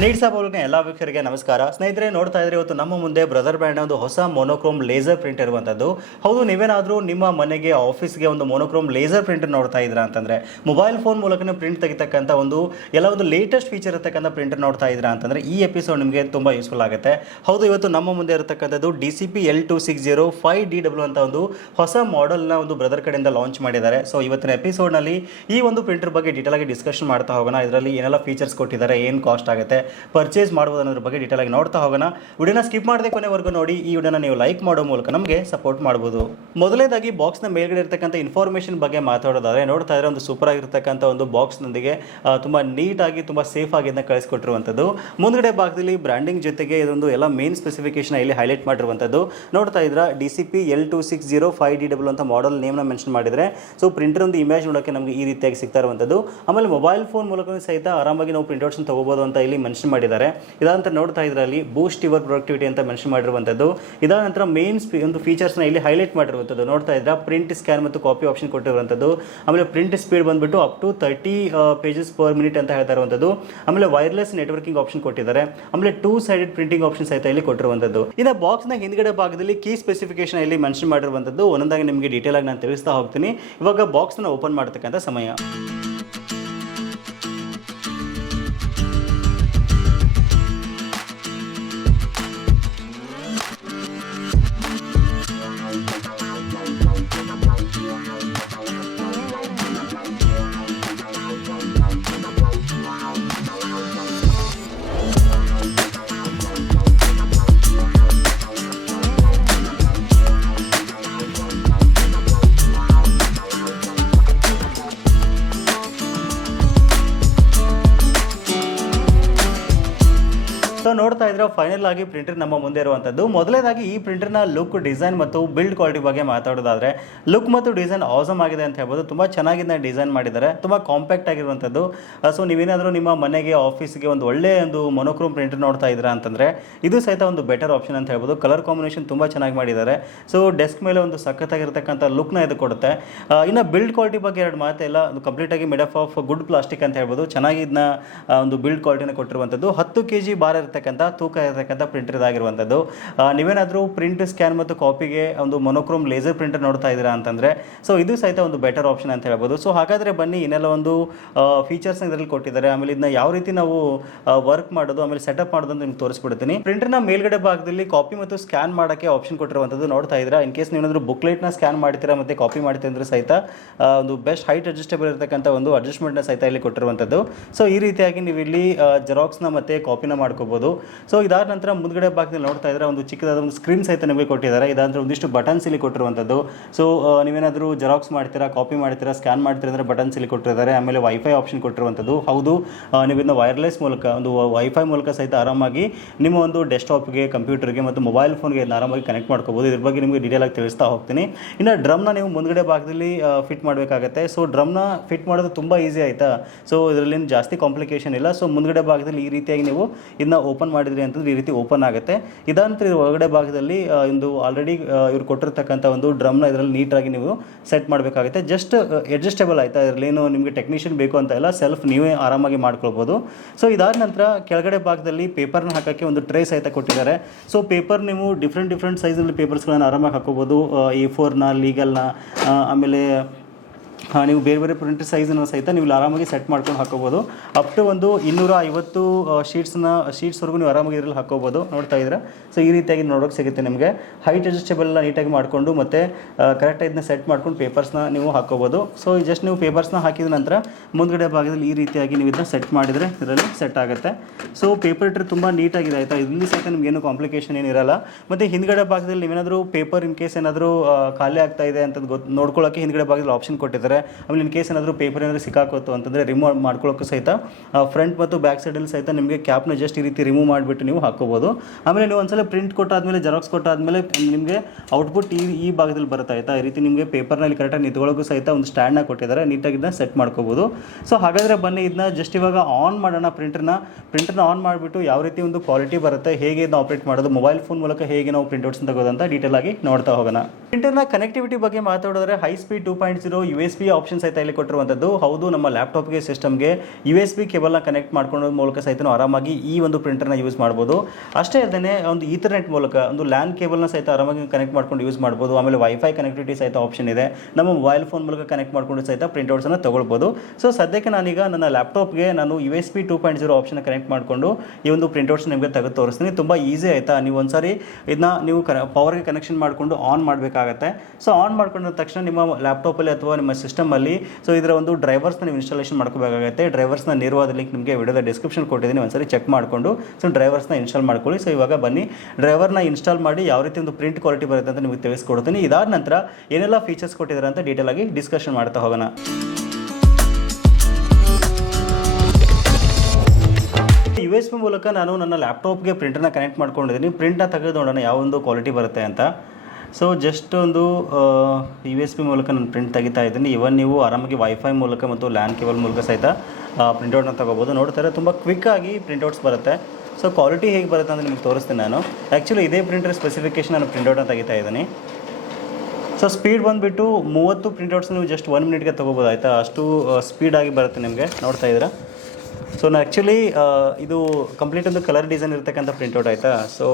Needs ಮೂಲಕ ಎಲ್ಲ ವೀಕ್ಷರಿಗೆ ನಮಸ್ಕಾರ. ಸ್ನೇಹಿತರೆ, ನೋಡ್ತಾ ಇದ್ರೆ ಇವತ್ತು ನಮ್ಮ ಮುಂದೆ ಬ್ರದರ್ ಬ್ರ್ಯಾಂಡ್ ಒಂದು ಹೊಸ ಮೊನೋಕ್ರೋಮ್ ಲೇಸರ್ ಪ್ರಿಂಟ್ ಇರುವಂಥದ್ದು ಹೌದು, ನೀವೇನಾದರೂ ನಿಮ್ಮ ಮನೆಗೆ ಆಫೀಸ್ಗೆ ಒಂದು ಮೊನೋಕ್ರೋಮ್ ಲೇಸರ್ ಪ್ರಿಂಟರ್ ನೋಡ್ತಾ ಇದ್ದೀರಾ ಅಂತಂದ್ರೆ ಮೊಬೈಲ್ ಫೋನ್ ಮೂಲಕನೇ ಪ್ರಿಂಟ್ ತೆಗಿತಕ್ಕಂಥ ಒಂದು, ಎಲ್ಲ ಒಂದು ಲೇಟೆಸ್ಟ್ ಫೀಚರ್ ಇರತಕ್ಕಂಥ ಪ್ರಿಂಟರ್ ನೋಡ್ತಾ ಇದ್ದೀರಾ ಅಂತಂದ್ರೆ, ಈ ಎಪಿಸೋಡ್ ನಿಮಗೆ ತುಂಬ ಯೂಸ್ಫುಲ್ ಆಗುತ್ತೆ. ಹೌದು, ಇವತ್ತು ನಮ್ಮ ಮುಂದೆ ಇರತಕ್ಕಂಥದ್ದು D C P L two six zero five D W ಅಂತ ಒಂದು ಹೊಸ ಮಾಡೆಲ್ನ ಒಂದು ಬ್ರದರ್ ಕಡೆಯಿಂದ ಲಾಂಚ್ ಮಾಡಿದ್ದಾರೆ. ಸೊ ಇವತ್ತಿನ ಎಪಿಸೋಡ್ನಲ್ಲಿ ಈ ಒಂದು ಪ್ರಿಂಟರ್ ಬಗ್ಗೆ ಡೀಟೇಲಾಗಿ ಡಿಸ್ಕಷನ್ ಮಾಡ್ತಾ ಹೋಗೋಣ. ಇದರಲ್ಲಿ ಏನೆಲ್ಲ ಫೀಚರ್ಸ್ ಕೊಟ್ಟಿದ್ದಾರೆ, ಏನು ಕಾಸ್ಟ್ ಆಗುತ್ತೆ ಪರ್ಚೇಸ್ ಮಾಡ್ಬೋದು ಅನ್ನೋದ್ರ ಬಗ್ಗೆ ಡೀಟೇಲ್ ಆಗಿ ನೋಡ್ತಾ ಹೋಗೋಣ. ವಿಡಿಯೋನ ಸ್ಕಿಪ್ ಮಾಡದೆ ಕೊನೆವರೆಗೂ ನೋಡಿ, ಈ ವಿಡಿಯೋನ ನೀವು ಲೈಕ್ ಮಾಡೋ ಮೂಲಕ ನಮಗೆ ಸಪೋರ್ಟ್ ಮಾಡ್ಬೋದು. ಮೊದಲನೇದಾಗಿ ಬಾಕ್ಸ್ನ ಮೇಲ್ಗಡೆ ಇರತಕ್ಕಂಥ ಇನ್ಫಾರ್ಮೇಷನ್ ಬಗ್ಗೆ ಮಾತಾಡೋದಾದ್ರೆ, ನೋಡ್ತಾ ಇದ್ರೆ ಒಂದು ಸೂಪರ್ ಆಗಿರ್ತಕ್ಕಂಥ ಒಂದು ಬಾಕ್ಸ್ನೊಂದಿಗೆ ತುಂಬ ನೀಟಾಗಿ ತುಂಬ ಸೇಫ್ ಆಗಿ ಇದನ್ನ ಕಳಿಸ್ಕೊಟ್ಟಿರುವಂಥದ್ದು. ಮುಂದ್ಗಡೆ ಭಾಗದಲ್ಲಿ ಬ್ರ್ಯಾಂಡಿಂಗ್ ಜೊತೆಗೆ ಇದೊಂದು ಎಲ್ಲ ಮೇನ್ ಸ್ಪೆಸಿಫಿಕೇಶನ್ ಇಲ್ಲಿ ಹೈಲೈಟ್ ಮಾಡಿರುವಂಥದ್ದು. ನೋಡ್ತಾ ಇದ್ರ D C P L two six zero five D W ಅಂತ ಮಾಡಲ್ ನೇಮ್ನ ಮೆನ್ಷನ್ ಮಾಡಿದರೆ ಸೊ ಪ್ರಿಂಟರ್ ಒಂದು ಇಮೇಜ್ ನೋಡೋಕ್ಕೆ ನಮಗೆ ಈ ರೀತಿಯಾಗಿ ಸಿಗ್ತಾ ಇರುವಂಥದ್ದು. ಆಮೇಲೆ ಮೊಬೈಲ್ ಫೋನ್ ಮೂಲಕ ಸಹಿತ ಆರಾಮಾಗಿ ನಾವು ಪ್ರಿಂಟ್ಔಟ್ಸ್ ತಗೋಬೋದು ಅಂತ ಇಲ್ಲಿ ಮೆನ್ಷನ್ ಮಾಡಿದ್ದಾರೆ. ಇದಾದ ನಂತರ ನೋಡ್ತಾ ಇದರಲ್ಲಿ ಬೂಸ್ಟ್ ಯುವರ್ ಪ್ರೊಡಕ್ಟಿವಿಟಿ ಅಂತ ಮೆನ್ಷನ್ ಮಾಡಿರುವಂಥದ್ದು ಇದಾದ ನಂತರ ಮೇನ್ ಒಂದು ಫೀಚರ್ಸ್ನ ಇಲ್ಲಿ ಹೈಲೈಟ್ ಮಾಡಿರುವಂಥದ್ದು ನೋಡ್ತಾ ಇದ್ರೆ ಪ್ರಿಂಟ್ ಸ್ಕ್ಯಾನ್ ಮತ್ತು ಕಾಪಿ ಆಪ್ಷನ್ ಕೊಟ್ಟಿರುವಂಥದ್ದು ಆಮೇಲೆ ಪ್ರಿಂಟ್ ಸ್ಪೀಡ್ ಬಂದ್ಬಿಟ್ಟು up to thirty pages per minute ಅಂತ ಹೇಳ್ತಾ ಇರುವಂಥದ್ದು ಆಮೇಲೆ ವೈರ್ಲೆಸ್ ನೆಟ್ವರ್ಕಿಂಗ್ ಆಪ್ಷನ್ ಕೊಟ್ಟಿದ್ದಾರೆ. ಆಮೇಲೆ ಟೂ ಸೈಡೆಡ್ ಪ್ರಿಂಟಿಂಗ್ ಆಪ್ಷನ್ ಸಹಿತ ಇಲ್ಲಿ ಕೊಟ್ಟಿರುವಂಥದ್ದು ಇನ್ನು ಬಾಕ್ಸ್ನ ಹಿಂದ್ಗಡೆ ಭಾಗದಲ್ಲಿ ಕೀ ಸ್ಪೆಸಿಫಿಕೇಶನ್ ಇಲ್ಲಿ ಮೆನ್ಷನ್ ಮಾಡಿರುವಂಥದ್ದು ಒಂದೊಂದಾಗಿ ನಿಮಗೆ ಡೀಟೇಲ್ ಆಗಿ ನಾನು ತಿಳಿಸ್ತಾ ಹೋಗ್ತೀನಿ. ಇವಾಗ ಬಾಕ್ಸ್ನ ಓಪನ್ ಮಾಡ್ತಕ್ಕಂಥ ಸಮಯ. ಸೊ ನೋಡ್ತಾ ಇದ್ರೆ ಫೈನಲ್ ಆಗಿ ಪ್ರಿಂಟರ್ ನಮ್ಮ ಮುಂದೆ ಇರುವಂಥದ್ದು ಮೊದಲನೇದಾಗಿ ಈ ಪ್ರಿಂಟರ್ನ ಲುಕ್ ಡಿಸೈನ್ ಮತ್ತು ಬಿಲ್ಡ್ ಕ್ವಾಲಿಟಿ ಬಗ್ಗೆ ಮಾತಾಡೋದಾದ್ರೆ ಲುಕ್ ಮತ್ತು ಡಿಸೈನ್ ಆಸಮ್ ಆಗಿದೆ ಅಂತ ಹೇಳ್ಬೋದು. ತುಂಬ ಚೆನ್ನಾಗಿ ಡಿಸೈನ್ ಮಾಡಿದ್ದಾರೆ. ತುಂಬ ಕಾಂಪ್ಯಾಕ್ಟ್ ಆಗಿರುವಂಥದ್ದು ಸೊ ನೀವೇನಾದರೂ ನಿಮ್ಮ ಮನೆಗೆ ಆಫೀಸ್ಗೆ ಒಂದು ಒಳ್ಳೆ ಒಂದು ಮೊನೋಕ್ರೋಮ್ ಪ್ರಿಂಟರ್ ನೋಡ್ತಾ ಇದ್ದೀರಾ ಅಂತಂದರೆ, ಇದು ಸಹಿತ ಒಂದು ಬೆಟರ್ ಆಪ್ಷನ್ ಅಂತ ಹೇಳ್ಬೋದು. ಕಲರ್ ಕಾಂಬಿನೇಷನ್ ತುಂಬ ಚೆನ್ನಾಗಿ ಮಾಡಿದ್ದಾರೆ. ಸೊ ಡೆಸ್ಕ್ ಮೇಲೆ ಒಂದು ಸಖತ್ತಾಗಿರ್ತಕ್ಕಂಥ ಲುಕ್ನ ಇದು ಕೊಡುತ್ತೆ. ಇನ್ನು ಬಿಲ್ಡ್ ಕ್ವಾಲಿಟಿ ಬಗ್ಗೆ ಎರಡು ಮಾತೆಲ್ಲ ಕಂಪ್ಲೀಟಾಗಿ ಅಪ್ ಆಫ್ ಗುಡ್ ಪ್ಲಾಸ್ಟಿಕ್ ಅಂತ ಹೇಳ್ಬೋದು. ಚೆನ್ನಾಗಿ ಇದನ್ನ ಒಂದು ಬಿಲ್ಡ್ ಕ್ವಾಲಿಟಿನ ಕೊಟ್ಟಿರುವಂಥದ್ದು ಹತ್ತು ಕೆ ಜಿ ಭಾರ ಇರತಕ್ಕಂಥ, ತೂಕ ಇರತಕ್ಕಂಥ ಪ್ರಿಂಟರ್ ಇದಾಗಿರುವಂಥದ್ದು. ನೀವೇನಾದರೂ ಪ್ರಿಂಟ್ ಸ್ಕ್ಯಾನ್ ಮತ್ತು ಕಾಪಿಗೆ ಒಂದು ಮೊನೋಕ್ರೋಮ್ ಲೇಸರ್ ಪ್ರಿಂಟರ್ ನೋಡ್ತಾ ಇದ್ದೀರಾ ಅಂತಂದರೆ ಸೊ ಇದು ಸಹಿತ ಒಂದು ಬೆಟರ್ ಆಪ್ಷನ್ ಅಂತ ಹೇಳ್ಬೋದು. ಸೊ ಹಾಗಾದರೆ ಬನ್ನಿ, ಇನ್ನೆಲ್ಲ ಒಂದು ಫೀಚರ್ಸ್ನ ಇದರಲ್ಲಿ ಕೊಟ್ಟಿದ್ದಾರೆ. ಆಮೇಲೆ ಇದನ್ನ ಯಾವ ರೀತಿ ನಾವು ವರ್ಕ್ ಮಾಡೋದು, ಆಮೇಲೆ ಸೆಟಪ್ ಮಾಡೋದು ಅಂತ ನಿಮ್ಗೆ ತೋರಿಸ್ಬಿಡ್ತೀನಿ. ಪ್ರಿಂಟರ್ನ ಮೇಲ್ಗಡೆ ಭಾಗದಲ್ಲಿ ಕಾಪಿ ಮತ್ತು ಸ್ಕ್ಯಾನ್ ಮಾಡೋಕ್ಕೆ ಆಪ್ಷನ್ ಕೊಟ್ಟಿರುವಂಥದ್ದು ನೋಡ್ತಾ ಇದ್ದೀರಾ. ಇನ್ ಕೇಸ್ ನೀವೇನಾದರೂ ಬುಕ್ಲೆಟ್ನ ಸ್ಕ್ಯಾನ್ ಮಾಡ್ತೀರಾ ಮತ್ತು ಕಾಪಿ ಮಾಡ್ತೀರಾ ಅಂದ್ರೆ ಸಹಿತ ಒಂದು ಬೆಸ್ಟ್ ಹೈಟ್ ಅಡ್ಜಸ್ಟೇಬಲ್ ಇರತಕ್ಕಂಥ ಒಂದು ಅಡ್ಜಸ್ಟ್ಮೆಂಟ್ನ ಸಹಿತ ಇಲ್ಲಿ ಕೊಟ್ಟಿರುವಂಥದ್ದು. ಸೊ ಈ ರೀತಿಯಾಗಿ ನೀವು ಇಲ್ಲಿ ಜೆರಾಕ್ಸ್ನ ಮತ್ತು ಕಾಪಿನ ಮಾಡ್ಕೋಬೋದು. ಸೊ ಇದಾದ ನಂತರ ಮುಂದ್ಗಡೆ ಭಾಗದಲ್ಲಿ ನೋಡ್ತಾ ಇದ್ರೆ ಒಂದು ಚಿಕ್ಕದಾದ ಒಂದು ಸ್ಕ್ರೀನ್ ಸಹಿತ ನಿಮಗೆ ಕೊಟ್ಟಿದ್ದಾರೆ. ಇದಾದ್ರೆ ಒಂದಿಷ್ಟು ಬಟನ್ಸ್ ಇಲ್ಲಿ ಕೊಟ್ಟಿರುವಂಥದ್ದು ಸೊ ನೀವೇನಾದರೂ ಜೆರಾಕ್ಸ್ ಮಾಡ್ತೀರಾ ಕಾಪಿ ಮಾಡ್ತೀರಾ ಸ್ಕ್ಯಾನ್ ಮಾಡ್ತೀರಾ ಅಂದರೆ ಬಟನ್ಸ್ ಇಲ್ಲಿ ಕೊಟ್ಟಿದ್ದಾರೆ. ಆಮೇಲೆ ವೈಫೈ ಆಪ್ಷನ್ ಕೊಟ್ಟಿರುವಂಥದ್ದು ಹೌದು ನೀವು ಇದನ್ನ ವೈರ್ಲೆಸ್ ಮೂಲಕ, ಒಂದು ವೈಫೈ ಮೂಲಕ ಸಹಿತ ಆರಾಮಾಗಿ ನಿಮ್ಮ ಒಂದು ಡೆಸ್ಕ್ಟಾಪ್ಗೆ ಕಂಪ್ಯೂಟರ್ಗೆ ಮತ್ತು ಮೊಬೈಲ್ ಫೋನ್ಗೆ ಆರಾಮಾಗಿ ಕನೆಕ್ಟ್ ಮಾಡ್ಕೋಬೋದು ಇದ್ರ ಬಗ್ಗೆ ನಿಮಗೆ ಡೀಟೇಲ್ ಆಗಿ ತಿಳಿಸ್ತಾ ಹೋಗ್ತೀನಿ. ಇನ್ನು ಡ್ರಮ್ನ ನೀವು ಮುಂದ್ಗಡೆ ಭಾಗದಲ್ಲಿ ಫಿಟ್ ಮಾಡಬೇಕಾಗತ್ತೆ. ಸೊ ಡ್ರಮ್ನ ಫಿಟ್ ಮಾಡೋದು ತುಂಬ ಈಸಿ ಆಯಿತಾ? ಸೊ ಇದರಲ್ಲಿ ಜಾಸ್ತಿ ಕಾಂಪ್ಲಿಕೇಶನ್ ಇಲ್ಲ. ಸೊ ಮುಂದ್ಗಡೆ ಭಾಗದಲ್ಲಿ ಈ ರೀತಿಯಾಗಿ ನೀವು ಇದನ್ನ ಓಪನ್ ಮಾಡಿದ್ರಿ ಅಂತಂದ್ರೆ ಈ ರೀತಿ ಓಪನ್ ಆಗುತ್ತೆ. ಇದಂತರ ಒಳಗಡೆ ಭಾಗದಲ್ಲಿ ಒಂದು ಆಲ್ರೆಡಿ ಇವ್ರು ಕೊಟ್ಟಿರ್ತಕ್ಕಂಥ ಒಂದು ಡ್ರಮ್ನ ಇದರಲ್ಲಿ ನೀಟಾಗಿ ನೀವು ಸೆಟ್ ಮಾಡಬೇಕಾಗುತ್ತೆ. ಜಸ್ಟ್ ಅಡ್ಜಸ್ಟೇಬಲ್ ಆಯಿತಾ? ಏನು ನಿಮಗೆ ಟೆಕ್ನಿಷಿಯನ್ ಬೇಕು ಅಂತ ಇಲ್ಲ ಸೆಲ್ಫ್ ನೀವೇ ಆರಾಮಾಗಿ ಮಾಡ್ಕೊಳ್ಬೋದು. ಸೊ ಇದಾದ ನಂತರ ಕೆಳಗಡೆ ಭಾಗದಲ್ಲಿ ಪೇಪರ್ನ ಹಾಕೋಕ್ಕೆ ಒಂದು ಟ್ರೇ ಸಹಿತ ಕೊಟ್ಟಿದ್ದಾರೆ. ಸೊ ಪೇಪರ್ ನೀವು ಡಿಫ್ರೆಂಟ್ ಡಿಫ್ರೆಂಟ್ ಸೈಜಲ್ಲಿ ಪೇಪರ್ಸ್ಗಳನ್ನು ಆರಾಮಾಗಿ ಹಾಕೋಬೋದು. ಎ ಫೋರ್ನ ಲೀಗಲ್ನ ಆಮೇಲೆ ನೀವು ಬೇರೆ ಬೇರೆ ಪ್ರಿಂಟ್ ಸೈಜನ್ನು ಸಹಿತ ನೀವು ಆರಾಮಾಗಿ ಸೆಟ್ ಮಾಡ್ಕೊಂಡು ಹಾಕೋಬೋದು. ಅಪ್ ಟು ಒಂದು ಇನ್ನೂರ ಐವತ್ತು ಶೀಟ್ಸ್ನ ಶೀಟ್ಸ್ವರೆಗೂ ನೀವು ಆರಾಮಾಗಿ ಇದರಲ್ಲಿ ಹಾಕೋಬೋದು. ನೋಡ್ತಾ ಇದ್ದೀರಾ? ಸೊ ಈ ರೀತಿಯಾಗಿ ನೋಡೋಕೆ ಸಿಗುತ್ತೆ ನಿಮಗೆ. ಹೈಟ್ ಅಡ್ಜಸ್ಟೇಬಲ್ ನೀಟಾಗಿ ಮಾಡಿಕೊಂಡು ಮತ್ತು ಕರೆಕ್ಟಾಗಿ ಇದನ್ನ ಸೆಟ್ ಮಾಡ್ಕೊಂಡು ಪೇಪರ್ಸ್ನ ನೀವು ಹಾಕೋಬೋದು. ಸೊ ಜಸ್ಟ್ ನೀವು ಪೇಪರ್ಸ್ನ ಹಾಕಿದ ನಂತರ ಮುಂದ್ಗಡೆ ಭಾಗದಲ್ಲಿ ಈ ರೀತಿಯಾಗಿ ನೀವು ಇದನ್ನ ಸೆಟ್ ಮಾಡಿದರೆ ಇದರಲ್ಲಿ ಸೆಟ್ ಆಗುತ್ತೆ. ಸೊ ಪೇಪರ್ ತುಂಬಾ ತುಂಬ ನೀಟಾಗಿದೆ ಆಯಿತಾ? ಇಲ್ಲಿ ಸಹಿತ ನಿಮಗೇನು ಕಾಂಪ್ಲಿಕೇಶನ್ ಏನಿರಲ್ಲ ಮತ್ತು ಹಿಂದ್ಗಡೆ ಭಾಗದಲ್ಲಿ ನೀವೇನಾದರೂ ಪೇಪರ್ ಇನ್ ಕೇಸ್ ಏನಾದರೂ ಖಾಲಿ ಆಗ್ತಾ ಇದೆ ಅಂತ ಗೊತ್ತು ನೋಡ್ಕೊಳ್ಳೋಕ್ಕೆ ಹಿಂದ್ಗಡೆ ಭಾಗದಲ್ಲಿ ಆಪ್ಷನ್ ಕೊಟ್ಟಿದ್ದಾರೆ. ಆಮೇಲೆ ಇನ್ ಕೇಸ್ ಏನಾದರೂ ಪೇಪರ್ ಏನಾದರೂ ಸಿಕ್ಕಾಕೋತು ಅಂತಂದರೆ ರಿಮೂವ್ ಮಾಡ್ಕೊಳ್ಳೋಕ್ಕೂ ಸಹಿತ ಫ್ರಂಟ್ ಮತ್ತು ಬ್ಯಾಕ್ ಸೈಡಲ್ಲಿ ಸಹಿತ ನಿಮಗೆ ಕ್ಯಾಪ್ನ ಜಸ್ಟ್ ಈ ರೀತಿ ರಿಮೂವ್ ಮಾಡಿಬಿಟ್ಟು ನೀವು ಹಾಕೋಬೋದು. ಆಮೇಲೆ ನೀವು ಒಂದ್ಸಲ ಪ್ರಿಂಟ್ ಕೊಟ್ಟಾದ್ಮೇಲೆ ಜೆರಾಕ್ಸ್ ಕೊಟ್ಟಾದ್ಮೇಲೆ ನಿಮಗೆ ಔಟ್ಪುಟ್ ಈ ಈ ಭಾಗದಲ್ಲಿ ಬರುತ್ತೆ ಆಯಿತಾ? ಈ ರೀತಿ ನಿಮಗೆ ಪೇಪರ್ನಲ್ಲಿ ಕರೆಕ್ಟಾಗಿ ನಿಂತ್ಕೊಳ್ಳೋಕ್ಕೂ ಸಹಿತ ಒಂದು ಸ್ಟ್ಯಾಂಡ್ನ ಕೊಟ್ಟಿದ್ದಾರೆ. ನೀಟಾಗಿ ಇದನ್ನ ಸೆಟ್ ಮಾಡ್ಕೋಬೋದು. ಸೊ ಹಾಗಾದರೆ ಬನ್ನಿ ಇದನ್ನ ಜಸ್ಟ್ ಇವಾಗ ಆನ್ ಮಾಡೋಣ. ಪ್ರಿಂಟರ್ನ ಪ್ರಿಂಟರ್ನ ಆನ್ ಮಾಡಿಬಿಟ್ಟು ಯಾವ ರೀತಿ ಒಂದು ಕ್ವಾಲಿಟಿ ಬರುತ್ತೆ, ಹೇಗೆ ಇದನ್ನ ಆಪ್ರೇಟ್ ಮಾಡೋದು ಮೊಬೈಲ್ ಫೋನ್ ಮೂಲಕ ಹೇಗೆ ನಾವು ಪ್ರಿಂಟ್ಔಟ್ಸ್ ತಗೋದಂತ ಡೀಟೇಲ್ ಆಗಿ ನೋಡ್ತಾ ಹೋಗೋಣ. ಪ್ರಿಂಟರ್ನ ಕನೆಕ್ಟಿವಿಟಿ ಬಗ್ಗೆ ಮಾತಾಡಿದ್ರೆ high speed two point zero U S B option ಸಹಿತ ಇಲ್ಲಿ ಕೊಟ್ಟಿರುವಂಥದ್ದು. ಹೌದು, ನಮ್ಮ ಲ್ಯಾಪ್ಟಾಪ್ಗೆ ಸಿಸ್ಟಮ್ಗೆ ಯು ಎಸ್ ಬಿ ಕೇಬಲ್ನ ಕನೆಕ್ಟ್ ಮಾಡ್ಕೊಂಡ ಮೂಲಕ ಸಹಿತ ಆರಾಮಾಗಿ ಈ ಒಂದು ಪ್ರಿಂಟರ್ನ ಯೂಸ್ ಮಾಡ್ಬೋದು. ಅಷ್ಟೇ ಅಲ್ಲದೆ ಒಂದು ಈಥರ್ನೆಟ್ ಮೂಲಕ, ಒಂದು ಲ್ಯಾನ್ ಕೇಬಲ್ನ ಸಹಿತ ಆರಾಮಾಗಿ ಕನೆಕ್ಟ್ ಮಾಡ್ಕೊಂಡು ಯೂಸ್ ಮಾಡ್ಬೋದು. ಆಮೇಲೆ ವೈಫೈ ಕನೆಕ್ಟಿವಿಟಿ ಸಹಿತ ಆಪ್ಷನ್ ಇದೆ. ನಮ್ಮ ಮೊಬೈಲ್ ಫೋನ್ ಮೂಲಕ ಕನೆಕ್ಟ್ ಮಾಡ್ಕೊಂಡು ಸಹಿತ ಪ್ರಿಂಟ್ಔಟ್ಸನ್ನು ತಗೊಳ್ಬೋದು. ಸೊ ಸದ್ಯಕ್ಕೆ ನಾನೀಗ ನನ್ನ ಲ್ಯಾಪ್ಟಾಪ್ಗೆ ನಾನು U S B two point zero option connect ಮಾಡಿಕೊಂಡು ಈ ಒಂದು ಪ್ರಿಂಟ್ಔಟ್ಸ್ ನಿಮಗೆ ತೆಗೆದು ತೋರಿಸ್ತೀನಿ. ತುಂಬ ಈಸಿ ಆಯಿತಾ? ನೀವು ಒಂದ್ಸರಿ ಇದನ್ನ ನೀವು ಕ ಪವರ್ಗೆ ಕನೆಕ್ಷನ್ ಮಾಡಿಕೊಂಡು ಆನ್ ಮಾಡಬೇಕಾಗತ್ತೆ. ಸೊ ಆನ್ ಮಾಡ್ಕೊಂಡ ತಕ್ಷಣ ನಿಮ್ಮ ಲ್ಯಾಪ್ಟಾಪಲ್ಲಿ ಅಥವಾ ನಿಮ್ಮ ಸಿಸ್ಟಮಲ್ಲಿ ಸೊ ಇದರ ಒಂದು ಡ್ರೈವರ್ಸ್ನ ನೀವು ಇನ್ಸ್ಟಾಲೇಷನ್ ಮಾಡ್ಕೋಬೇಕಾಗುತ್ತೆ. ಡ್ರೈವರ್ಸ್ನ ನೇರವಾದ ಲಿಂಕ್ ನಿಮಗೆ ವಿಡಿಯೋದ ಡಿಸ್ಕ್ರಿಪ್ಷನ್ ಕೊಟ್ಟಿದ್ದೀನಿ. ಒಂದ್ಸರಿ ಚೆಕ್ ಮಾಡಿಕೊಂಡು ಸೊ ಡ್ರೈವರ್ಸ್ನ ಇನ್ಸ್ಟಾಲ್ ಮಾಡ್ಕೊಳ್ಳಿ. ಸೊ ಇವಾಗ ಬನ್ನಿ. ಡ್ರೈವರ್ನ ಇನ್ಸ್ಟಾಲ್ ಮಾಡಿ ಯಾವ ರೀತಿ ಒಂದು ಪ್ರಿಂಟ್ ಕ್ವಾಲಿಟಿ ಬರುತ್ತೆ ಅಂತ ನಿಮಗೆ ತಿಳಿಸ್ಕೊಡ್ತೀನಿ. ಇದಾದ ನಂತರ ಏನೆಲ್ಲ ಫೀಚರ್ಸ್ ಕೊಟ್ಟಿದ್ದಾರೆ ಅಂತ ಡೀಟೇಲ್ ಆಗಿ ಡಿಸ್ಕಷನ್ ಮಾಡ್ತಾ ಹೋಗೋಣ. ಯು ಎಸ್ ಬಿ ಮೂಲಕ ನಾನು ನನ್ನ ಲ್ಯಾಪ್ಟಾಪ್ಗೆ ಪ್ರಿಂಟರ್ನ ಕನೆಕ್ಟ್ ಮಾಡ್ಕೊಂಡಿದ್ದೀನಿ. ಪ್ರಿಂಟ್ನ ತೆಗೆದು ನೋಡೋಣ ಯಾವ ಒಂದು ಕ್ವಾಲಿಟಿ ಬರುತ್ತೆ ಅಂತ. ಸೊ ಜಸ್ಟ್ ಒಂದು ಯು ಎಸ್ ಬಿ ಮೂಲಕ ನಾನು ಪ್ರಿಂಟ್ ತೆಗಿತಾ ಇದ್ದೀನಿ. ಇವನ್ ನೀವು ಆರಾಮಾಗಿ ವೈಫೈ ಮೂಲಕ ಮತ್ತು ಲ್ಯಾನ್ ಕೇಬಲ್ ಮೂಲಕ ಸಹಿತ ಪ್ರಿಂಟೌಟ್ನ ತೊಗೋಬೋದು. ನೋಡ್ತಾರೆ, ತುಂಬ ಕ್ವಿಕ್ಕಾಗಿ ಪ್ರಿಂಟೌಟ್ಸ್ ಬರುತ್ತೆ. ಸೊ ಕ್ವಾಲಿಟಿ ಹೇಗೆ ಬರುತ್ತೆ ಅಂತ ನಿಮಗೆ ತೋರಿಸ್ತೀನಿ ನಾನು. ಆ್ಯಕ್ಚುಲಿ ಇದೇ ಪ್ರಿಂಟರ್ ಸ್ಪೆಸಿಫಿಕೇಶನ್ ನಾನು ಪ್ರಿಂಟೌಟ್ನ ತೆಗಿತಾ ಇದ್ದೀನಿ. ಸೊ ಸ್ಪೀಡ್ ಬಂದುಬಿಟ್ಟು ಮೂವತ್ತು ಪ್ರಿಂಟೌಟ್ಸ್ ನೀವು ಜಸ್ಟ್ ಒನ್ ಮಿನಿಟ್ಗೆ ತೊಗೋಬೋದು, ಆಯಿತಾ? ಅಷ್ಟು ಸ್ಪೀಡಾಗಿ ಬರುತ್ತೆ ನಿಮಗೆ. ನೋಡ್ತಾ ಇದ್ದೀರಾ? ಸೊ ನಾನು ಆ್ಯಕ್ಚುಲಿ ಇದು ಕಂಪ್ಲೀಟ್ ಒಂದು ಕಲರ್ ಡಿಸೈನ್ ಇರ್ತಕ್ಕಂಥ ಪ್ರಿಂಟೌಟ್ ಆಯಿತಾ? ಸೊ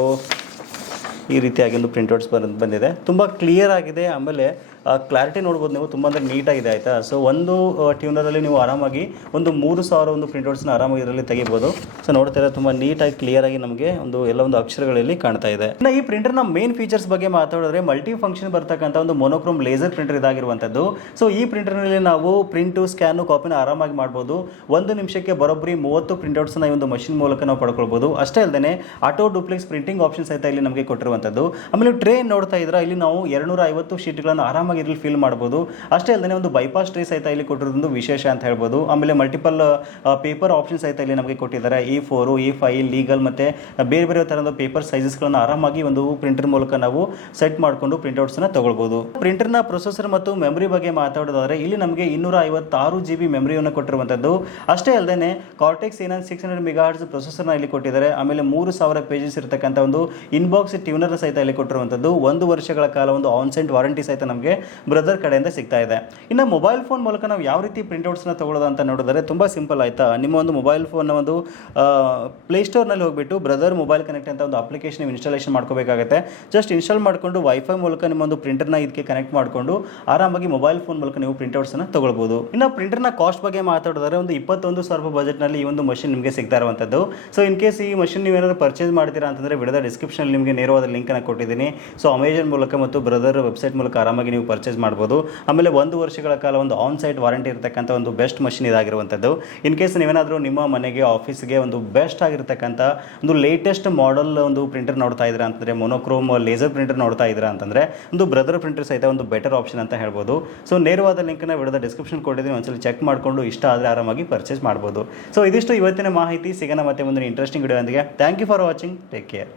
ಈ ರೀತಿಯಾಗಿ ಒಂದು ಪ್ರಿಂಟ್ಔಟ್ಸ್ ಬಂದು ಬಂದಿದೆ. ತುಂಬ ಕ್ಲಿಯರ್ ಆಗಿದೆ. ಆಮೇಲೆ ಕ್ಲಾರಿಟಿ ನೋಡ್ಬೋದು ನೀವು, ತುಂಬ ಅಂದರೆ ನೀಟಾಗಿದೆ, ಆಯಿತಾ? ಸೊ ಒಂದು ಟ್ಯೂನರಲ್ಲಿ ನೀವು ಆರಾಮಾಗಿ ಒಂದು ಮೂರು ಸಾವಿರ ಒಂದು ಪ್ರಿಂಟೌಟ್ಸ್ನ ಆರಾಮಾಗಿ ಇದರಲ್ಲಿ ತೆಗಿಬೋದು. ಸೊ ನೋಡ್ತಾರೆ ತುಂಬ ನೀಟಾಗಿ ಕ್ಲಿಯರಾಗಿ ನಮಗೆ ಒಂದು ಎಲ್ಲ ಒಂದು ಅಕ್ಷರಗಳಲ್ಲಿ ಕಾಣ್ತಾ ಇದೆ. ಇನ್ನು ಈ ಪ್ರಿಂಟರ್ನ ಮೇನ್ ಫೀಚರ್ಸ್ ಬಗ್ಗೆ ಮಾತಾಡಿದ್ರೆ ಮಲ್ಟಿ ಫಂಕ್ಷನ್ ಬರ್ತಕ್ಕಂಥ ಒಂದು ಮೊನೋಕ್ರೋಮ್ ಲೇಸರ್ ಪ್ರಿಂಟರ್ ಇದಾಗಿರುವಂಥದ್ದು. ಸೊ ಈ ಪ್ರಿಂಟರ್ನಲ್ಲಿ ನಾವು ಪ್ರಿಂಟು ಸ್ಕ್ಯಾನು ಕಾಪಿನ ಆರಾಮಾಗಿ ಮಾಡ್ಬೋದು. ಒಂದು ನಿಮಿಷಕ್ಕೆ ಬರೋಬ್ಬರಿ ಮೂವತ್ತು ಪ್ರಿಂಟ್ಔಟ್ಸ್ನ ಈ ಒಂದು ಮಷಿನ್ ಮೂಲಕ ನಾವು ಪಡ್ಕೊಳ್ಬೋದು. ಅಷ್ಟೇ ಅಲ್ಲದೆ ಆಟೋ ಡೂಪ್ಲೆಕ್ಸ್ ಪ್ರಿಂಟಿಂಗ್ ಆಪ್ಷನ್ಸ್ ಸಹಿತ ಇಲ್ಲಿ ನಮಗೆ ಕೊಟ್ಟಿರುವಂಥದ್ದು. ಆಮೇಲೆ ಟ್ರೇ ನೋಡ್ತಾ ಇದ್ರೆ ಇಲ್ಲಿ ನಾವು ಎರಡುನೂರ ಐವತ್ತು ಶೀಟ್ಗಳನ್ನು ಆರಾಮಾಗಿ ಇಲ್ಲಿ ಫೀಲ್ ಮಾಡ್ಬೋದು. ಅಷ್ಟೇ ಅಲ್ಲದೆ ಒಂದು ಬೈಪಾಸ್ ಟ್ರೇ ಸಹಿತ ಇಲ್ಲಿ ಕೊಟ್ಟಿರೋದೊಂದು ವಿಶೇಷ ಅಂತ ಹೇಳ್ಬೋದು. ಆಮೇಲೆ ಮಲ್ಟಿಪಲ್ ಪೇಪರ್ ಆಪ್ಷನ್ ಸಹಿತ ಇಲ್ಲಿ ನಮಗೆ ಕೊಟ್ಟಿದ್ದಾರೆ. A four A five legal ಮತ್ತು ಬೇರೆ ಬೇರೆ ಥರದ ಪೇಪರ್ ಸೈಜಸ್ಗಳನ್ನು ಆರಾಮಾಗಿ ಒಂದು ಪ್ರಿಂಟರ್ ಮೂಲಕ ನಾವು ಸೆಟ್ ಮಾಡಿಕೊಂಡು ಪ್ರಿಂಟ್ಔಟ್ಸ್ನ ತಗೊಳ್ಬೋದು. ಪ್ರಿಂಟರ್ನ ಪ್ರೊಸೆಸರ್ ಮತ್ತು ಮೆಮರಿ ಬಗ್ಗೆ ಮಾತಾಡೋದಾದ್ರೆ ಇಲ್ಲಿ ನಮಗೆ ಇನ್ನೂರ ಐವತ್ತಾರು ಜಿ ಬಿ ಮೆಮರಿಯನ್ನು ಕೊಟ್ಟಿರುವಂಥದ್ದು ಅಷ್ಟೇ ಅಲ್ಲದೆ ಕಾರ್ಟೆಕ್ಸ್ ಏನನ್ ಸಿಕ್ಸ್ ಹಂಡ್ರೆಡ್ ಮೆಗಾಹರ್ಸ್ ಪ್ರೊಸೆಸರ್ನ ಇಲ್ಲಿ ಕೊಟ್ಟಿದ್ದಾರೆ. ಆಮೇಲೆ ಮೂರು ಸಾವಿರ ಪೇಜಸ್ ಇರತಕ್ಕಂಥ ಒಂದು ಇನ್ಬಾಕ್ಸ್ ಟ್ಯೂನರ್ ಸಹಿತ ಇಲ್ಲಿ ಕೊಟ್ಟಿರುವಂಥದ್ದು ಒಂದು ವರ್ಷಗಳ ಕಾಲ ಒಂದು ಆನ್ಸೆಂಟ್ ವಾರಂಟಿ ಸಹಿತ ನಮಗೆ ಬ್ರದರ್ ಕಡೆಯಿಂದ ಸಿಗ್ತಾ ಇದೆ. ಇನ್ನು ಮೊಬೈಲ್ ಫೋನ್ ಮೂಲಕ ನಾವು ಯಾವ ರೀತಿ ಪ್ರಿಂಟ್ಔಟ್ಸ್ನ ತಗೊಳ್ಳೋದು ಅಂತ ನೋಡಿದ್ರೆ ತುಂಬ ಸಿಂಪಲ್ ಆಯಿತಾ? ನಿಮ್ಮ ಒಂದು ಮೊಬೈಲ್ ಫೋನ್ನ ಒಂದು ಪ್ಲೇಸ್ಟೋರ್ನಲ್ಲಿ ಹೋಗ್ಬಿಟ್ಟು ಬ್ರದರ್ ಮೊಬೈಲ್ ಕನೆಕ್ಟ್ ಅಂತ ಒಂದು ಅಪ್ಲಿಕೇಶನ್ ಇನ್ಸ್ಟಾಲೇಷನ್ ಮಾಡ್ಕೋಬೇಕಾಗುತ್ತೆ. ಜಸ್ಟ್ ಇನ್ಸ್ಟಾಲ್ ಮಾಡಿಕೊಂಡು ವೈಫೈ ಮೂಲಕ ನಿಮ್ಮ ಒಂದು ಪ್ರಿಂಟರ್ನ ಇದಕ್ಕೆ ಕನೆಕ್ಟ್ ಮಾಡಿಕೊಂಡು ಆರಾಮಾಗಿ ಮೊಬೈಲ್ ಫೋನ್ ಮೂಲಕ ನೀವು ಪ್ರಿಂಟ್ಔಟ್ಸನ್ನು ತಗೊಳ್ಬೋದು. ಇನ್ನು ಪ್ರಿಂಟರ್ನ ಕಾಸ್ಟ್ ಬಗ್ಗೆ ಮಾತಾಡಿದ್ರೆ ಒಂದು ಇಪ್ಪತ್ತೊಂದು ಸಾವಿರ ರೂಪಾಯಿ ಬಜೆಟ್ನಲ್ಲಿ ಈ ಒಂದು ಮಷಿನ್ ನಿಮಗೆ ಸಿಗ್ತಾ ಇರುವಂಥದ್ದು. ಸೊ ಇನ್ ಕೇಸ್ ಈ ಮಷಿನ್ ನೀವೇನಾದರೂ ಪರ್ಚೇಸ್ ಮಾಡ್ತೀರಾ ಅಂತಂದರೆ ವಿಡದ ಡಿಸ್ಕ್ರಿಪ್ಷನ್ ನಿಮಗೆ ನೇರವಾದ ಲಿಂಕನ್ನು ಕೊಟ್ಟಿದ್ದೀನಿ. ಸೊ ಅಮೆಜಾನ್ ಮೂಲಕ ಮತ್ತು ಬ್ರದರ್ ವೆಬ್ಸೈಟ್ ಮೂಲಕ ಆರಾಮಾಗಿ ನೀವು ಪರ್ಚೇಸ್ ಮಾಡ್ಬೋದು. ಆಮೇಲೆ ಒಂದು ವರ್ಷಗಳ ಕಾಲ ಒಂದು ಆನ್ ಸೈಟ್ ವಾರಂಟಿ ಇರತಕ್ಕಂಥ ಒಂದು ಬೆಸ್ಟ್ ಮಷಿನ್ ಇದಾಗಿರುವಂಥದ್ದು. ಇನ್ ಕೇಸ್ ನೀವೇನಾದರೂ ನಿಮ್ಮ ಮನೆಗೆ ಆಫೀಸ್ಗೆ ಒಂದು ಬೆಸ್ಟ್ ಆಗಿರ್ತಕ್ಕಂಥ ಒಂದು ಲೇಟೆಸ್ಟ್ ಮಾಡೆಲ್ ಒಂದು ಪ್ರಿಂಟರ್ ನೋಡ್ತಾ ಇದ್ದೀರಾ ಅಂತಂದರೆ ಮೊನೋಕ್ರೋಮ್ ಲೇಸರ್ ಪ್ರಿಂಟರ್ ನೋಡ್ತಾ ಇದ್ದೀರಾ ಅಂತಂದರೆ, ಒಂದು ಬ್ರದರ್ ಪ್ರಿಂಟರ್ ಸಹಿತ ಒಂದು ಬೆಟರ್ ಆಪ್ಷನ್ ಅಂತ ಹೇಳ್ಬೋದು. ಸೊ ನೇರವಾದ ಲಿಂಕನ್ನು ವಿಡಿದ ಡಿಸ್ಕ್ರಿಪ್ಷನ್ ಕೊಟ್ಟಿದ್ದೀನಿ. ಒಂದ್ಸಲ ಚೆಕ್ ಮಾಡಿಕೊಂಡು ಇಷ್ಟ ಆದರೆ ಆರಾಮಾಗಿ ಪರ್ಚೇಸ್ ಮಾಡ್ಬೋದು. ಸೊ ಇದಿಷ್ಟು ಇವತ್ತಿನ ಮಾಹಿತಿ. ಸಿಗೋಣ ಮತ್ತೆ ಒಂದು interesting video ಅಂದಿಗೆ thank you for watching take care